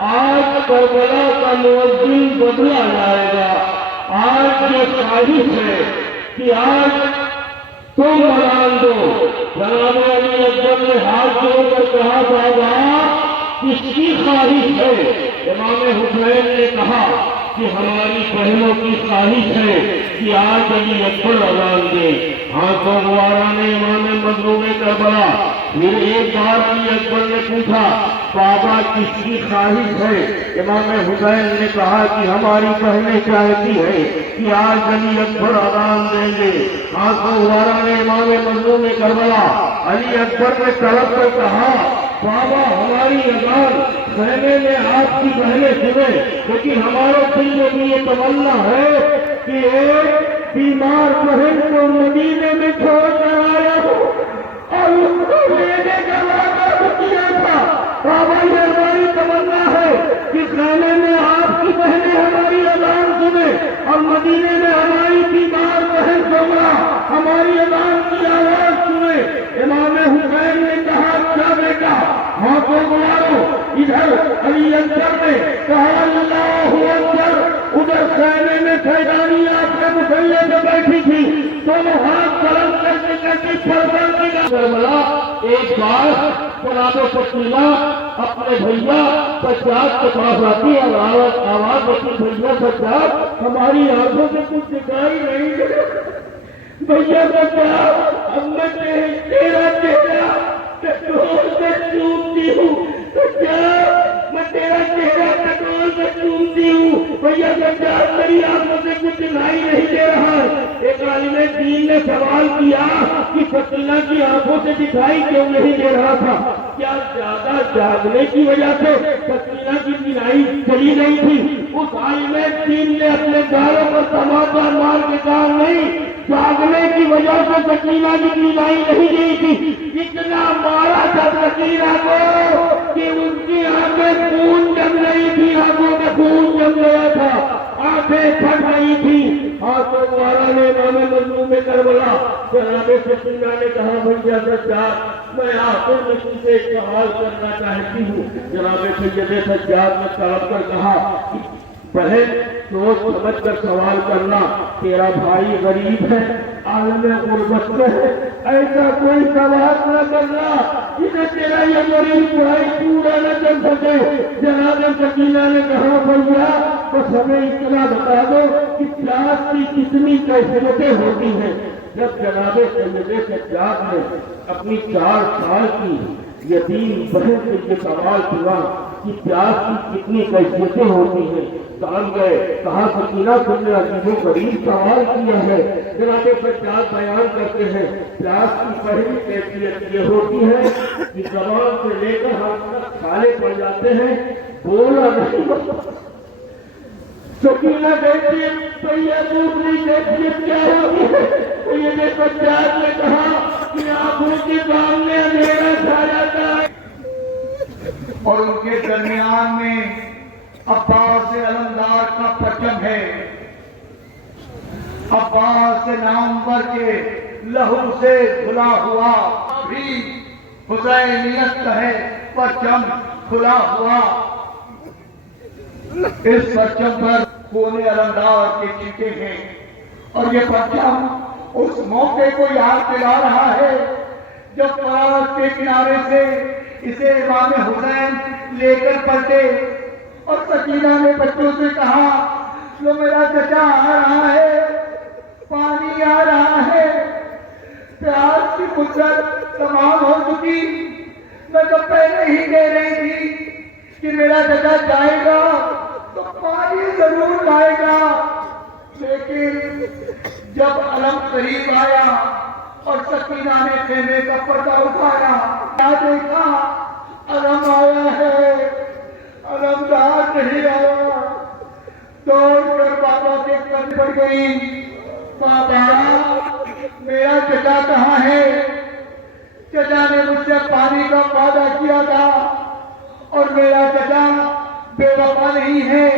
آج کربلا کا مؤذن بدلا جائے گا۔ آج یہ خواہش ہے کہ آج تم اذان دو۔ جناب علی اکبر نے ہاتھ جوڑ کر کہا بابا کس کی خواہش ہے؟ امام حسین نے کہا کہ ہماری بہنوں کی خواہش ہے کہ آج علی اکبر اذان دے۔ ہاتھوں گوارا نے امام مظلوم کربلا پھر ایک بار علی اکبر نے پوچھا بابا کس کی خواہش ہے؟ امام حسین نے کہا کہ ہماری بہنیں چاہتی ہے کہ آج علی اکبر اذان دیں گے۔ ہاتھوں گوارا نے امام مظلوم کربلا علی اکبر نے طلب کر کہا بابا ہماری اذان خیمے میں آپ کی بہنیں سنیں، لیکن ہمارے دل میں بھی یہ تمنا ہے کہ ایک بیمار بہن کو مدینے میں چھوڑ کر آیا ہو اور اس کو لینے کا وعدہ کیا تھا۔ بابا یہ ہماری تمنا ہے کہ خیمے میں آپ کی بہنیں ہماری اذان سنیں اور مدینے میں ہماری بیمار بہن سوگرا ہماری اذان کی آواز سنیں۔ امام حسین نے کہا کیا بیٹا ہاتھوں گوارو ادھر علی اکبر نے کہا اللہ اکبر۔ ادھر خیمے میں سیدانی آپ کے مسلح پہ بیٹھی تھی، دونوں ہاتھ قلم کرتے کرتے پردہ کی کربلا ایک بار جناب سکینہ اپنے بھیا سجاد کے پاس آتی اور آواز ہوتی بھیا سجاد ہماری آنکھوں سے کچھ دکھائی نہیں دے۔ بھیا سجاد ہم میں تیرا چہرہ کٹول سے چومتی ہوں، سجاد میں تیرا چہرہ کٹول سے چومتی ہوں۔ بھیا سجاد میری آنکھوں سے کچھ دکھائی نہیں دے رہا۔ ایک عالم دین نے سوال کیا کہ سکینہ کی آنکھوں سے دکھائی کیوں نہیں دے رہا تھا؟ کیا زیادہ جاگنے کی وجہ سے سکینہ کی بینائی چلی گئی تھی؟ اس عالم دین نے اپنے گالوں پر تماچا مار کے کہا نہیں، جاگنے کی وجہ سے سکینہ کی بینائی نہیں گئی تھی، اتنا مارا تھا سکینہ کو کہ ان کی آنکھیں خون جم رہی تھی، آنکھوں میں خون جم گیا تھا، آنکھیں پھٹ رہی تھی۔ ہاتھوں گوارا نے امام مظلوم کربلا جناب سکینہ نے کہا بھیا سجاد میں آخر میں تم سے ایک سوال کرنا چاہتی ہوں۔ جناب سید سجاد نے طلب کر کہا بہن سوچ سمجھ کر سوال کرنا، تیرا بھائی غریب ہے، عالم غربت میں ہے، ایسا کوئی سوال نہ کرنا جسے تیرا یہ غریب بھائی پورا نہ کر سکے۔ جناب سکینہ نے کہا بھیا بس ہمیں اتنا بتا دو کہ پیاس کی کتنی کیفیتیں ہوتی ہیں۔ جب جناب سید سجاد نے اپنی 4 سال کی یتیم بہن سے یہ سوال کیا کہ پیاس کی کتنی کیفیتیں ہوتی ہیں، جان گئے۔ کہا سکینہ تم نے عجیب و غریب سوال کیا ہے۔ جناب سجاد بیان کرتے ہیں پیاس کی پہلی کیفیت یہ ہوتی ہے کہ زبان سے لے کر ہاتھ تک کھالے پڑ جاتے ہیں، بولا نہیں۔ سکینہ کہتی ہے تو یہ دوسری کیفیت کیا ہوتی ہے؟ تو یہ سجاد نے کہا کہ آنکھوں کے سامنے اندھیرا چھا جاتا ہے اور ان کے درمیان میں عباس علمدار کا پرچم ہے۔ عباس نامور کے لہو سے دھلا ہوا بھی حسینیت کا ہے پرچم کھلا ہوا۔ اس پرچم پر خون علمدار کے چھٹے ہیں اور یہ پرچم اس موقع کو یاد دلا رہا ہے جب فرات کے کنارے سے اسے امام حسین لے کر پلٹے اور سکینہ نے بچوں سے کہا لو میرا چچا آ رہا ہے، پانی آ رہا ہے، پیاس کی مدت تمام ہو چکی، میں تو پہلے ہی کہہ رہی تھی کہ میرا چچا جائے گا تو پانی ضرور لائے گا، لیکن جب علم قریب آیا اور سکینہ نے خیمے کا پردہ اٹھایا کیا دیکھا؟ علم آیا ہے، علمدار نہیں آیا۔ دوڑ کر بابا کے قدم پڑ گئی، بابا میرا چچا کہاں ہے؟ چچا نے مجھ سے پانی کا وعدہ کیا تھا اور میرا چچا بے وفا نہیں ہے۔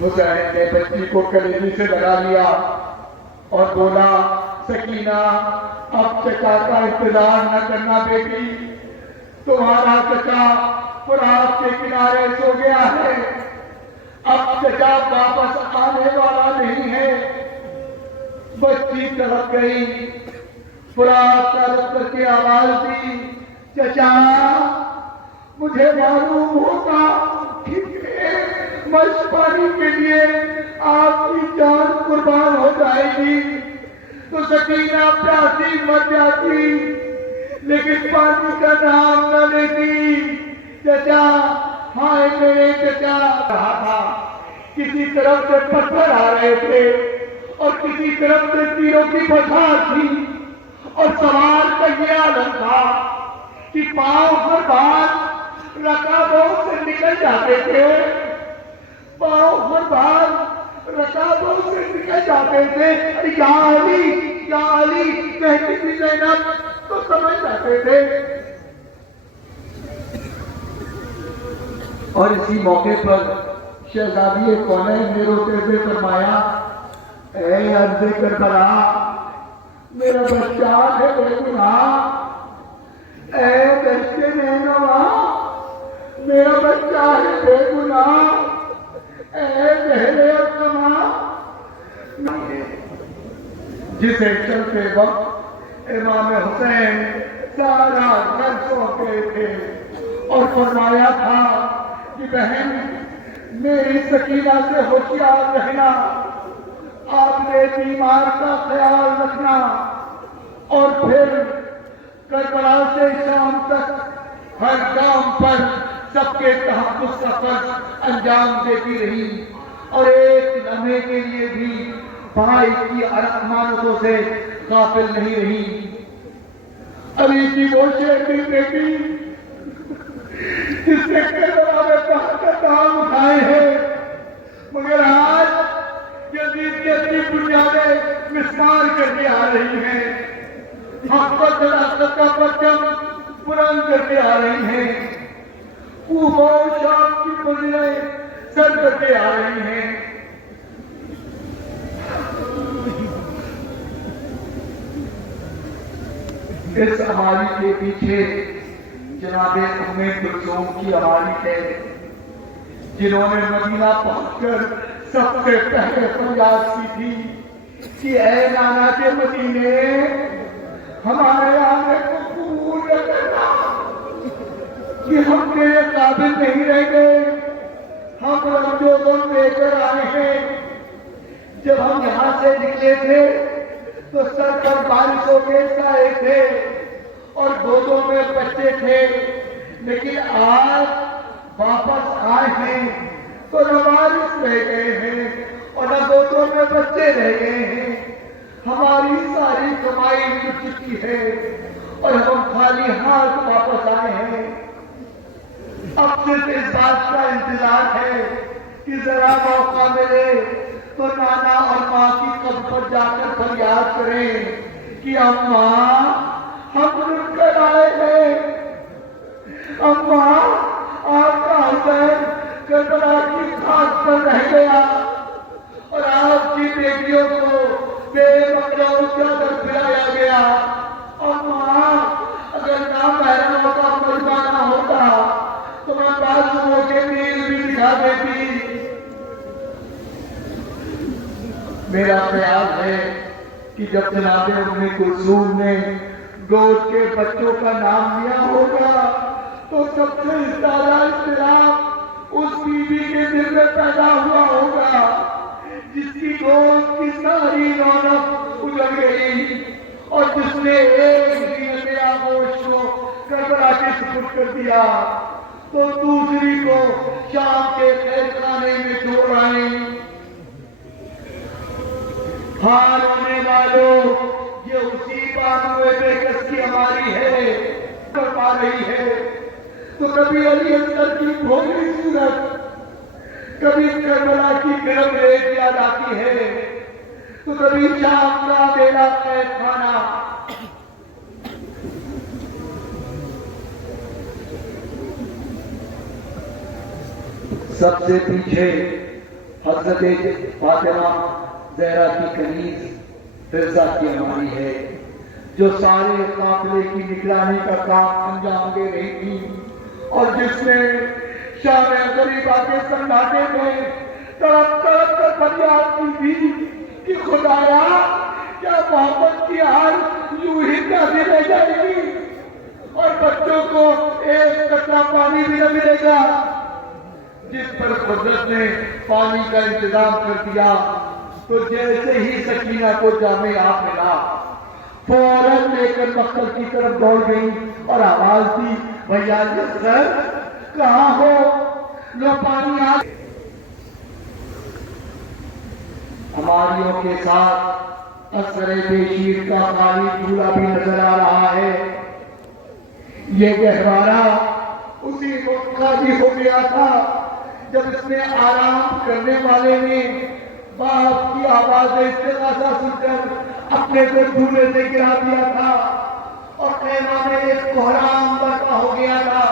حسین نے بچی کو کلیجے سے لگا لیا اور بولا سکینہ اب چچا کا انتظار نہ کرنا بیٹی، تمہارا چچا فرات کے کنارے سو گیا ہے، اب چچا واپس آنے والا نہیں ہے۔ بچی تڑپ گئی، فرات تڑپ کر کے آواز دی، چچا مجھے معلوم ہوتا کہ مشک پانی کے لیے آپ کی جان قربان ہو جائے گی تو سکینہ پیاسی مر جاتی، لیکن پانی کا نام نہ لیتی۔ چچا، ہائے میرے چچا، کہا تھا کسی طرف سے پتھر آ رہے تھے اور کسی طرف سے تیروں کی بساط تھی اور سوار کا یہ عالم تھا کہ پاؤں ہر بار رکابوں سے نکل جاتے تھے، پاؤں ہر بار رکابوں سے نکل جاتے تھے۔ یا علی کہتی تھی زینب تو سمجھ جاتے تھے۔ اور اسی موقع پر شہزادی کونین نے روتے ہوئے فرمایا، اے عرض کربلا، میرا بچہ ہے بے گناہ، اے دشت نینوا، میرا بچہ ہے بے گناہ، اے جہل اقما۔ جسے چلتے وقت امام حسین سارا گھر سو گئے تھے اور فرمایا تھا کہ بہن میری سکینہ سے ہوشیار رہنا، آپ نے بیمار کا خیال رکھنا، اور پھر کربلا سے شام تک ہر گام پر سب کے تحفظ کا فرض انجام دیتی رہی، اور ایک لمحے کے لیے بھی بھائی کی امانتوں سے غافل نہیں رہی۔ علی کی وہ شیرنی بیٹی جس نے کربلا میں پہاڑ کا کام اٹھائے ہیں، مگر آج یزید کی اپنی بنیادیں مسمار کر کے آ رہی ہیں، حق و صداقت کا پرچم بلند کر کے آ رہی ہیں، کوفہ و شام کی منزلیں سر کر کے آ رہی ہیں۔ اس ہماری کے پیچھے جناب ام کلثوم کی ہماری ہے، جنہوں نے مدینہ پہنچ کر سب سے پہلے فریاد کی تھی کہ اے نانا کے مدینے، ہمارے آنے کو قبول نہ کرنا کہ ہم تیرے قابل نہیں رہ گئے، ہم رنج و غم لے کر آئے ہیں۔ جب ہم یہاں سے نکلے تھے تو سر پر بارشوں کے سائے تھے اور گودوں میں بچے تھے، لیکن آج واپس آئے ہیں تو نہ بارش رہ گئے ہیں اور نہ گودوں میں بچے رہ گئے ہیں، ہماری ساری کمائی مٹ چکی ہے اور ہم خالی ہاتھ واپس آئے ہیں۔ اب صرف اس بات کا انتظار ہے کہ ذرا موقع ملے تو نانا اور ماں کی قبر پر جا کر فریاد کریں کہ اماں ہم رک کر آئے ہیں، اماں آپ کا حسین کربلا کی خاک پر رہ گیا اور آپ کی بیٹیوں کو بے مقرر چادر پھیلایا گیا، اماں اگر نامحرموں کا مجمع ہوتا تو میں بازوؤں کے تیر بھی دکھا دیتی۔ میرا خیال ہے کہ جب جناب ام کلثوم نے گود کے بچوں کا نام لیا ہوگا تو سب سے زیادہ اضطراب اس بیوی کے دل میں پیدا ہوا ہوگا جس کی گود کی ساری رونق اجڑ گئی اور جس نے ایک زینت آغوش کو کربلا کے سپرد کر دیا تو دوسری کو شام کے قید خانے میں چھوڑ آئیں۔ حال ہونے والوں، یہ اسی بانوے بے کس کی ہماری ہے کر پا رہی ہے، تو کبھی علی اصغر کی بھولی صورت، کبھی کربلا کی گرم ریت یاد آتی ہے، تو کبھی شام کا بیلا قید خانہ۔ سب سے پیچھے حضرت فاطمہ زہرا کی کنیز فرزہ کی ہماری ہے، جو سارے قافلے کی نگرانی کا کام انجام دے رہی تھی اور جس نے شام غریبہ کے سناٹے میں تڑپ تڑپ کر فریاد کی تھی کہ خدایا کیا محبت کی حال یوں ہی پیاسی رہ جائے گی اور بچوں کو ایک قطرہ پانی بھی نہ ملے گا، جس پر قدرت نے پانی کا انتظام کر دیا تو جیسے ہی سکینہ کو جامع آپ ملا فوراً لے کر مقصد کی طرف دوڑ گئی اور آواز دی، بھیا سر کہاں ہو، لو پانی آ۔ ہماریوں کے ساتھ اثر بشیر کا خالی چولہا بھی نظر آ رہا ہے۔ یہ گہوارہ اسی وقت خالی ہو گیا تھا جب اس میں آرام کرنے والے نے باپ کی آواز استغاثہ سن کر اپنے کو جھولے سے گرا دیا تھا اور خیمہ میں ایک بحران برپا ہو گیا تھا،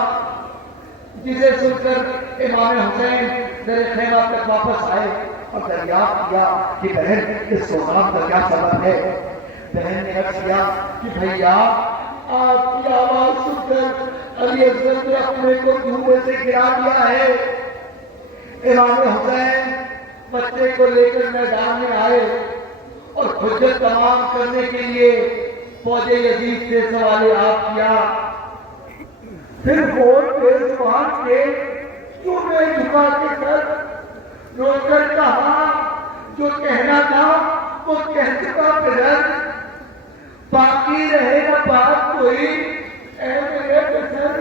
جسے سن کر امام حسین در خیمہ تک واپس آئے اور دریافت کیا کہ بہن اس سونام کا کیا سبب ہے۔ بہن نے عرض کیا کہ بھیا آپ کی آواز سن کر علی افضل نے اپنے کو جھولے سے گرا دیا ہے۔ امام حسین بچے کو لے کر میدان میں آئے اور حجت تمام کرنے کے لیے فوج یزید سے سوال آپ کیا، پھر ہوٹ پہ زبان کے چومے جھکا کے کر رو کر کہا جو کہنا تھا وہ کہہ چکا پدر، باقی رہے نہ بات کوئی، اے میرے پدر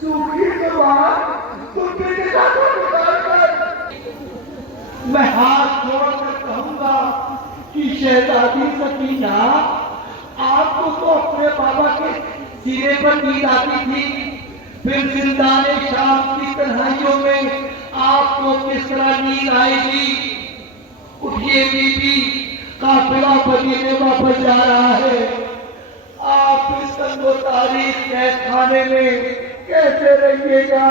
سوکھی زبان تم پہ نکا کو نکال کر۔ میں ہاتھ جوڑ کر کہوں گا کہ شہزادی سکینہ آپ کو تو اپنے بابا کے سینے پر نیند آتی تھی، پھر زندان شام کی تنہائیوں میں آپ کو کس طرح نیند آئے گی؟ اٹھیے بی بی، قافلہ مدینے واپس جا رہا ہے، آپ اس تنگ و تاریخ قید خانے میں کیسے رہیے گا؟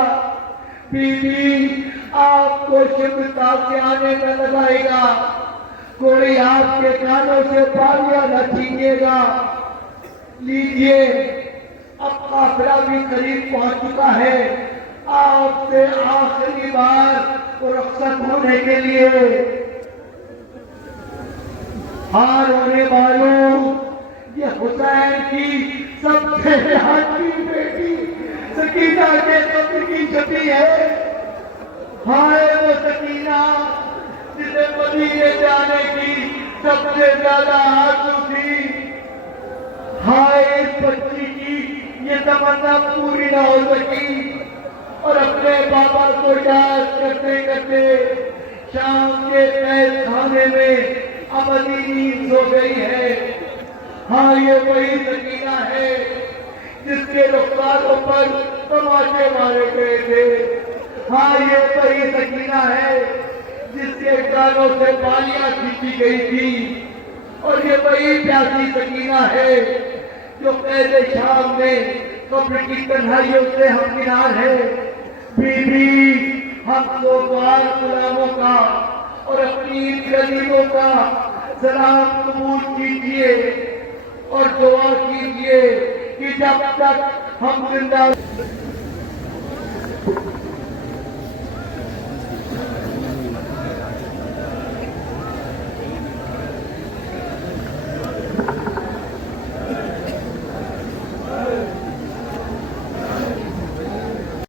بی بی آپ کو شب تازیانے نہ لگائے گا، کوئی آپ کے کانوں سے بالیاں نہ چھینکے گا۔ لیجئے اب قافلہ بھی قریب پہنچ چکا ہے، آپ سے آخری بار رخصت ہونے کے لیے۔ ہاں رونے والوں، یہ حسین کی سب سے لاڈلی بیٹی سکینہ کے قبر کی چھٹی ہے۔ ہائے وہ سکینہ جسے مدینے جانے کی سب سے زیادہ آرزو تھی، ہائے اس بچی کی یہ تمنا پوری نہ ہو سکی اور اپنے بابا کو یاد کرتے کرتے شام کے قید خانے میں ابدی نیند سو گئی ہے۔ ہاں یہ وہی سکینہ ہے جس کے رخساروں پر تماچے مارے گئے تھے، ہاں یہ وہی سکینہ ہے جس کے کانوں سے بالیاں کھینچی گئی تھی، اور یہ وہی پیاسی سکینہ ہے جو قید شام میں قبر کی تنہائیوں سے ہمکنار ہے۔ بی بی ہم سوگوار غلاموں کا اور اپنی غریبوں کا سلام قبول کیجیے اور دعا کیجیے کہ جب تک ہم زندہ